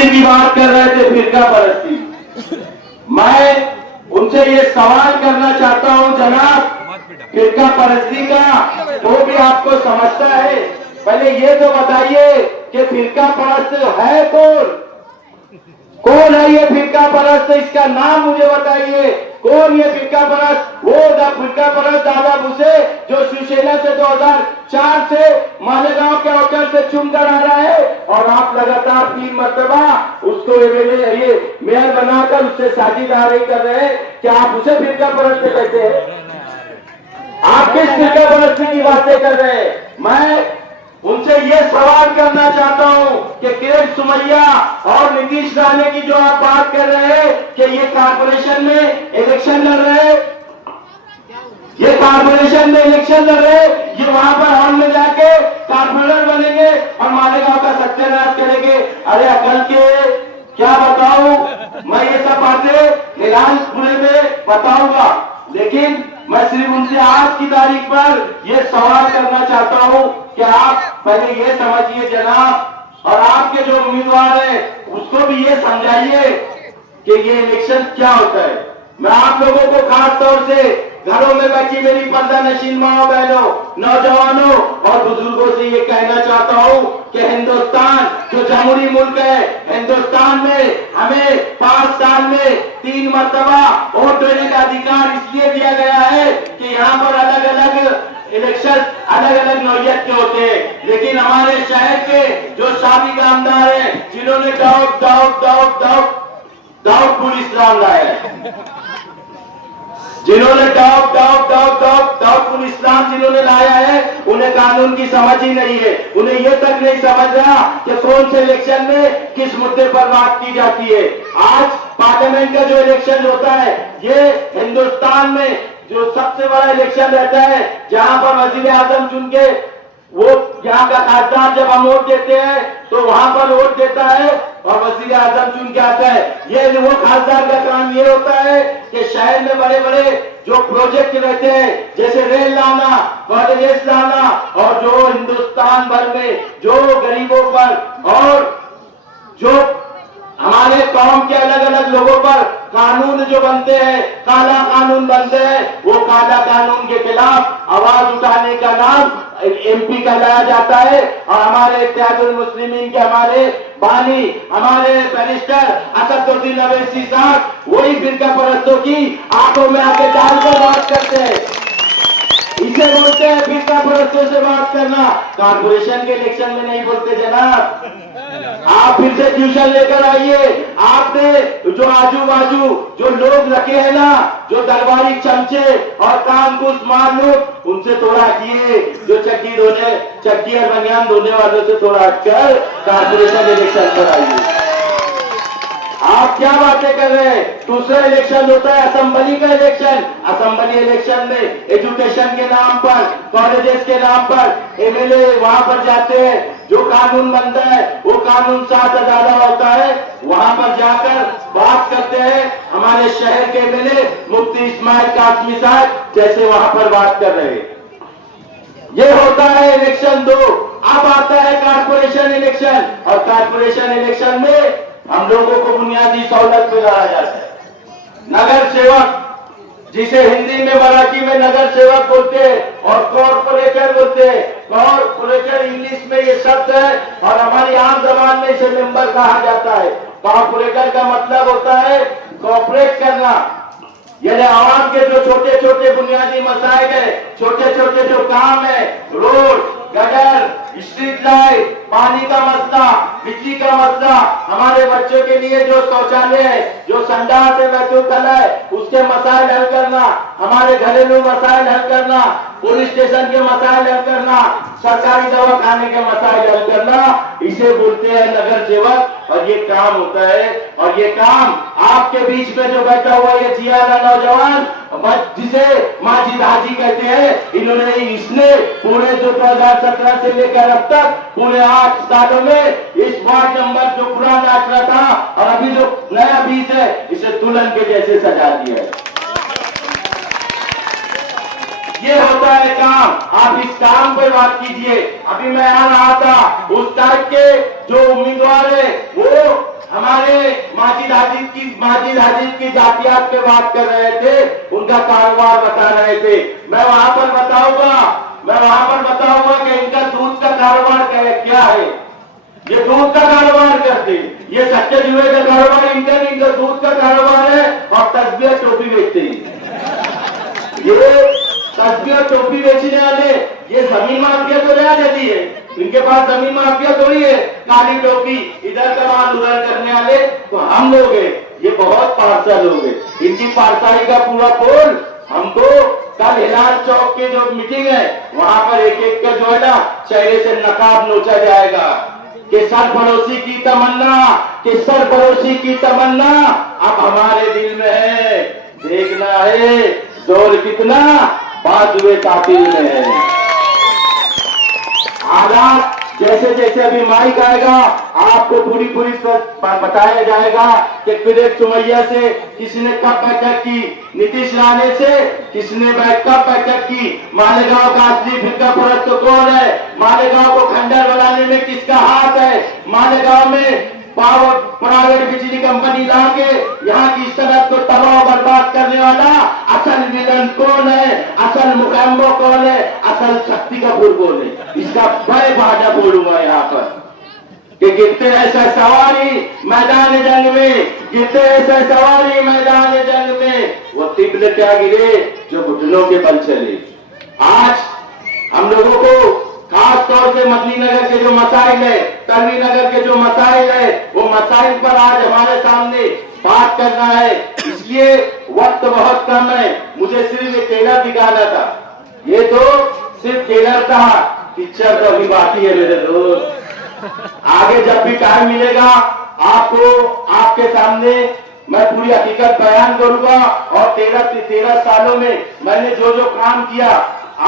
परस्ती की बात कर रहे थे, फिरका परस्ती। मैं उनसे ये सवाल करना चाहता हूं जनाब, फिरका परस्ती का जो भी आपको समझता है, पहले ये तो बताइए कि फिरका परस्त है कौन? कौन है ये फिरका परस्त? इसका नाम मुझे बताइए। कौन ये फिरका परस्त? वो फिरका परस्त दादा भूसे जो शिवसेना से 2004 से मालेगांव के होटल से चुनकर आ रहा है, और आप लगातार 3 मरतबा उसको ये मेयर बनाकर उससे साझेदारी कर रहे हैं। क्या आप उसे फिरका परस्त कहते हैं? आप किस फिरका परस्ती की बातें कर रहे हैं? मैं उनसे ये सवाल करना चाहता हूं कि किरण सुमैया और नीतीश राणे की जो आप बात कर रहे हैं कि ये कारपोरेशन में इलेक्शन लड़ रहे हैं, ये कारपोरेशन में इलेक्शन लड़ रहे, ये वहां पर हॉल में जाके कारपोरेटर बनेंगे और मालेगांव का सत्यानाश करेंगे। अरे अकल के क्या बताऊं, मैं ये सब बातें एलानपुरे में बताऊंगा, लेकिन मैं सिर्फ उनसे आज की तारीख पर यह सवाल करना चाहता हूं कि आप पहले ये समझिए जनाब, और आपके जो उम्मीदवार हैं उसको भी ये समझाइए कि ये इलेक्शन क्या होता है। मैं आप लोगों को खास तौर से घरों में बैठी मेरी पर्दा नशीन माओ बहनों, नौजवानों और बुजुर्गों से ये कहना चाहता हूं कि हिंदुस्तान जो जमहूरी मुल्क है, हिंदुस्तान में हमें 5 साल में 3 मरतबा वोट देने का अधिकार इसलिए दिया गया है कि यहाँ पर अलग अलग इलेक्शन अलग अलग नौयत के होते हैं, लेकिन हमारे शहर के जो साबिक आमदार हैं जिन्होंने दाऊद पुलिस नाम लाया है, जिन्होंने दाऊद इस्लाम जिन्होंने लाया है, उन्हें कानून की समझ ही नहीं है। उन्हें यह तक नहीं समझ रहा कि कौन से इलेक्शन में किस मुद्दे पर बात की जाती है। आज पार्लियामेंट का जो इलेक्शन होता है, ये हिंदुस्तान में जो सबसे बड़ा इलेक्शन रहता है, जहां पर वजीर आजम चुन के वो यहाँ का खासदार जब हम वोट देते हैं तो वहां पर वोट देता है और वजीर आजम चुन के आता है। ये वो खासदार का काम ये होता है कि शहर में बड़े बड़े जो प्रोजेक्ट रहते हैं, जैसे रेल लाना, कॉलेजेस लाना, और जो हिंदुस्तान भर में जो गरीबों पर और जो हमारे कौम के अलग अलग लोगों पर कानून जो बनते हैं, काला कानून बनते हैं, वो काला कानून के खिलाफ आवाज उठाने का नाम एमपी का लाया जाता है। और हमारे इत्तेहादुल मुस्लिमीन के हमारे बानी, हमारे बैरिस्टर असदुद्दीन अवैसी साहब वही फिरका परस्तों की आंखों में आके डालकर बात करते हैं। इसे बोलते हैं फिरका परस्तों से बात करना। कारपोरेशन के इलेक्शन में नहीं बोलते जनाब। आप फिर से ट्यूशन लेकर आइए। आपने जो आजू बाजू जो लोग रखे हैं ना, जो दरबारी चमचे और कानकूस मार लोग, उनसे थोड़ा हटिए। जो चक्की और बनियान धोने वालों से थोड़ा हटकर कारपोरेशन इलेक्शन पर आइए। आप क्या बातें कर रहे हैं? दूसरा इलेक्शन होता है असेंबली का इलेक्शन। असेंबली इलेक्शन में एजुकेशन के नाम पर, कॉलेजेस के नाम पर एमएलए वहां पर जाते हैं, जो कानून बनता है वो कानून 7 ज्यादा होता है, वहां पर जाकर बात करते हैं। हमारे शहर के एमएलए मुफ्ती इस्माइल कासमी साहब जैसे वहां पर बात कर रहे हैं। ये होता है इलेक्शन 2। अब आता है कारपोरेशन इलेक्शन, और कारपोरेशन इलेक्शन में हम लोगों को बुनियादी सहूलत में लाया जाता है। नगर सेवक, जिसे हिंदी में मराठी में नगर सेवक बोलते हैं और कॉर्पोरेटर बोलते हैं। कॉर्पोरेटर इंग्लिश में ये शब्द है और हमारी आम जबान में इसे मेंबर कहा जाता है। कॉर्पोरेटर का मतलब होता है कॉर्पोरेट करना, यानी आवाम के जो छोटे छोटे बुनियादी मसाइल है, छोटे छोटे जो काम है, रोड, गटर, स्ट्रीट लाइट, पानी का मसला, बिजली का मसला, हमारे बच्चों के लिए जो शौचालय है, जो संडास है, बैतूल है, उसके मसाइल हल करना, हमारे घरेलू मसाइल हल करना, पुलिस स्टेशन के मसाइल हल करना, सरकारी दवा खाने के मसाइल हल करना, इसे बोलते हैं नगर सेवक। और ये काम होता है, और ये काम आपके बीच में जो बैठा हुआ ये जियाला नौजवान, जिसे माजिद हाजी कहते हैं, इसने पूरे 2017 से लेकर अब तक पूरे 8 सालों में इस वार्ड नंबर जो पुराना आंकड़ा था और अभी जो नया 20 है, इसे दुल्हन के जैसे सजा दिया है। ये होता है काम। आप इस काम पर बात कीजिए। अभी मैं आ रहा था, उस टाइप के जो उम्मीदवार है वो हमारे माजिद हाजिद की जातियात पे बात कर रहे थे, उनका कारोबार बता रहे थे। मैं वहां पर बताऊंगा कि इनका दूध का कारोबार क्या है। ये दूध का कारोबार करते, ये सच्चे जुए का कारोबार इनका नहीं, इनका दूध का कारोबार है और तस्बीह टोपी बेचते हैं। ये तस्बीह टोपी बेचने वाले ये जमीन माफिया तो नया देती है, इनके पास जमीन माफिया थोड़ी है। काली टोपी इधर का माल उधर करने वाले तो हम लोग हैं। ये बहुत पारसा लोग हैं, इनकी पारसाई का पूरा पोल हमको कल हिलाल चौक के जो मीटिंग है वहां पर एक एक का जो है ना चेहरे से नकाब नोचा जाएगा कि सरफरोशी की तमन्ना अब हमारे दिल में है। देखना है जोर कितना बाजुए कातिल में है। हालात जैसे जैसे अभी माइक आएगा आपको पूरी बताया जाएगा कि कुरैश सुमैया से किसने कब बैठक की, नीतीश राणे से किसने कब बैठक की, मालेगांव का असली फिरका परस्त तो कौन है, मालेगांव को खंडर बनाने में किसका हाथ है, मालेगांव में पावर प्राइवेट बिजली कंपनी लाके यहाँ की सड़क को तबाह बर्बाद करने वाला असल विलन कौन है, असल मुकम्मो कौन है, असल शक्ति कपूर कौन है। इसका बड़े बाजा बोलूंगा यहाँ पर कि गिरते ऐसा सवारी मैदान जंग में, गिरते ऐसा सवारी मैदान जंग में, वो तिब्र क्या गिरे जो घुटनों के बल चले। आज हम लोगों को खास तौर से मदनी नगर के जो मसाइल है, तलवी नगर के जो मसाइल है, वो मसाइल पर आज हमारे सामने बात करना है। इसलिए वक्त बहुत कम है, मुझे सिर्फ ये ट्रेलर दिखाना था। ये तो सिर्फ ट्रेलर था, पिक्चर तो अभी बाकी है मेरे दोस्त। आगे जब भी टाइम मिलेगा आपको आपके सामने मैं पूरी हकीकत बयान करूंगा और 13 सालों में मैंने जो जो काम किया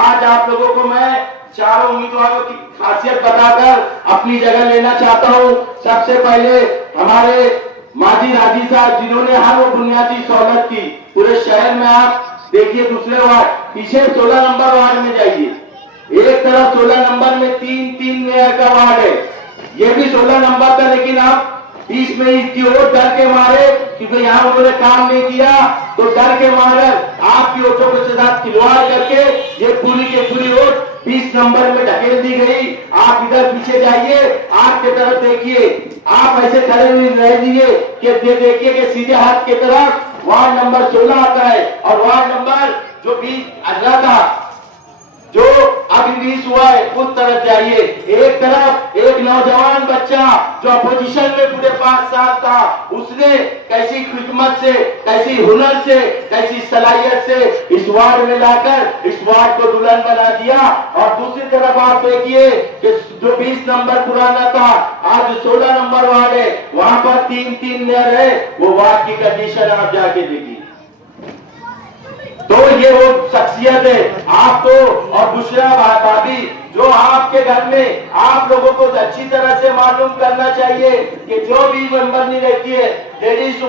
आज आप लोगों को मैं चारों उम्मीदवारों की खासियत बताकर अपनी जगह लेना चाहता हूं। सबसे पहले हमारे माजिद हाजी साहब जिन्होंने हर वो बुनियादी सहूलत की पूरे शहर में। आप देखिए दूसरे वार्ड पीछे 16 नंबर वार्ड में जाइए, एक तरफ 16 नंबर में तीन मेयर का वार्ड है, ये भी 16 नंबर था, लेकिन आप बीच में इसकी वोट डर के मारे क्योंकि यहाँ उन्होंने काम नहीं किया तो डर के मारे आपकी वोटों के साथ खिलवाड़ करके ये पूरी की पूरी वोट 20 नंबर में ढकेल दी गई। आप इधर पीछे जाइए, आपके तरफ देखिए, आप ऐसे खड़े हुए रह दीजिए कि देखिए कि सीधे हाथ की तरफ वार्ड नंबर 16 आता है और वार्ड नंबर जो 20 अगला था जो अभी 20 हुआ है उस तरफ जाइए। एक तरफ एक नौजवान बच्चा जो अपोजिशन में पूरे 5 साल था, उसने कैसी हिकमत से, कैसी हुनर से, कैसी सलाहियत से इस वार्ड में लाकर इस वार्ड को दुल्हन बना दिया। और दूसरी तरफ आप देखिए कि जो 20 नंबर पुराना था आज 16 नंबर वार्ड है, वहां पर 3 मेयर है। वो वार्ड की कंडीशन आप जाके देखिए तो ये वो शख्सियत है आपको। और बुशरा भाभी जो आपके घर में आप लोगों को अच्छी तरह से मालूम करना चाहिए कि जो भी मेंबर नहीं रहती है, लेडीज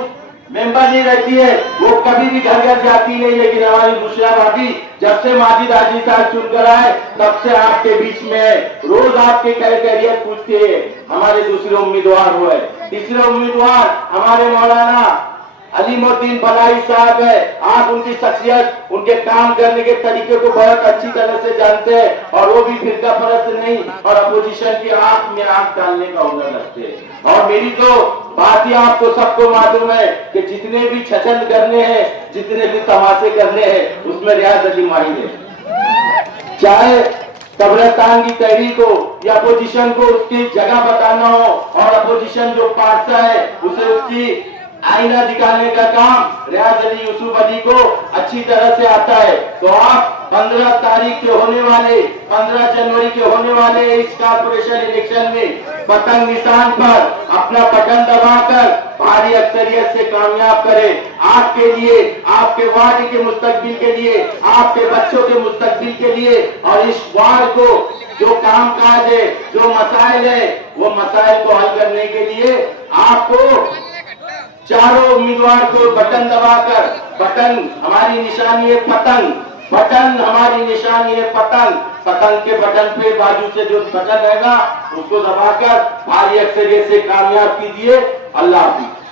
मेंबर नहीं रहती है, वो कभी भी घर घर जाती नहीं। लेकिन हमारी बुशरा भाभी जब से माजिद हाजी साहब चुनकर आए तब से आपके बीच में रोज आपके कैरियर पूछते हैं। हमारे दूसरे उम्मीदवार हुए, तीसरे उम्मीदवार हमारे मौलाना अलीमुद्दीन भलाई साहब है। आप उनकी शख्सियत, उनके काम करने के तरीके को बहुत अच्छी तरह से जानते हैं और वो भी फिरका परस्त नहीं और अपोजिशन की आंख में आंख डालने का हुनर रखते हैं। और मेरी तो बात ही आपको सबको मालूम है कि जितने भी छचन करने हैं, जितने भी तमाशे करने हैं, उसमें रियाज अली माहिर है। चाहे कब्रिस्तान की तहरीक हो या अपोजिशन को उसकी जगह बताना हो और अपोजिशन जो पार्सा है उसे उसकी आईना दिखाने का काम रियाज अली यूसुफ अली को अच्छी तरह से आता है। तो आप 15 तारीख के होने वाले 15 जनवरी के होने वाले इस कारपोरेशन इलेक्शन में पतंग निशान पर अपना बटन दबाकर भारी अक्सरियत से कामयाब करें। आपके लिए, आपके वार्ड के मुस्तकबिल के लिए, आपके बच्चों के मुस्तकबिल के लिए और इस वार्ड को जो काम काज है, जो मसाइल है, वो मसाइल को हल करने के लिए आपको चारों उम्मीदवार को बटन दबाकर, बटन हमारी निशानी है पतंग, बटन हमारी निशानी है पतंग। पतंग के बटन पे बाजू से जो बटन रहेगा उसको दबाकर भारी अक्सरियत से कामयाब कीजिए। अल्लाह हाफिज।